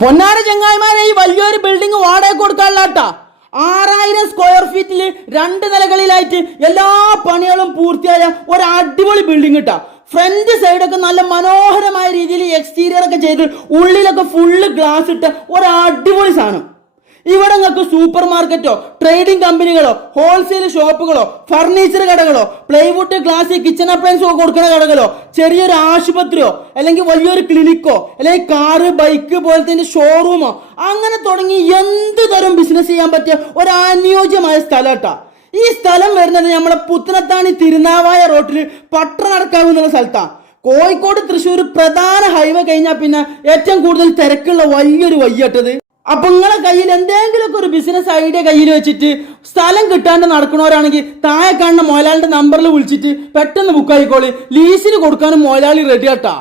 പൊന്നാര ചങ്ങായിമാരെ, ഈ വലിയൊരു ബിൽഡിംഗ് വാടക കൊടുക്കാനുള്ളട്ടാ. 6000 സ്ക്വയർ ഫീറ്റിൽ 2 നിലകളിലായിട്ട് എല്ലാ പണികളും പൂർത്തിയായ ഒരു അടിപൊളി ബിൽഡിംഗ് ഇട്ടാ. ഫ്രണ്ട് സൈഡൊക്കെ നല്ല മനോഹരമായ രീതിയിൽ എക്സ്റ്റീരിയർ ഒക്കെ ചെയ്ത് ഉള്ളിലൊക്കെ ഫുള്ള് ഗ്ലാസ് ഇട്ട ഒരു അടിപൊളി സാധനം. ഇവിടെ നിങ്ങൾക്ക് സൂപ്പർ മാർക്കറ്റോ ട്രേഡിംഗ് കമ്പനികളോ ഹോൾസെയിൽ ഷോപ്പുകളോ ഫർണിച്ചർ കടകളോ പ്ലൈവുഡ് ഗ്ലാസ് കിച്ചൺ അപ്ലയൻസോ കൊടുക്കുന്ന കടകളോ ചെറിയൊരു ആശുപത്രിയോ അല്ലെങ്കിൽ വലിയൊരു ക്ലിനിക്കോ അല്ലെങ്കിൽ കാറ് ബൈക്ക് പോലത്തെ ഷോറൂമോ അങ്ങനെ തുടങ്ങി എന്ത് തരം ബിസിനസ് ചെയ്യാൻ പറ്റിയ ഒരു അനുയോജ്യമായ സ്ഥലം കേട്ടാ. ഈ സ്ഥലം വരുന്നത് നമ്മുടെ പുത്തനത്താണി തിരുനാവായ റോട്ടിൽ പട്ടണ നടക്കാവുന്ന സ്ഥലത്താണ്. കോഴിക്കോട് തൃശ്ശൂർ പ്രധാന ഹൈവേ കഴിഞ്ഞാൽ പിന്നെ ഏറ്റവും കൂടുതൽ തിരക്കുള്ള വലിയൊരു വയ്യട്ടത്. അപ്പൊ നിങ്ങളെ കയ്യിൽ എന്തെങ്കിലുമൊക്കെ ഒരു ബിസിനസ് ഐഡിയ കയ്യിൽ വെച്ചിട്ട് സ്ഥലം കിട്ടാണ്ട് നടക്കുന്നവരാണെങ്കിൽ താഴെ കാണുന്ന മുതലാളിന്റെ നമ്പറിൽ വിളിച്ചിട്ട് പെട്ടെന്ന് ബുക്ക് ആയിക്കോളി. ലീസിന് കൊടുക്കാനും മുതലാളി റെഡി ആട്ടാ.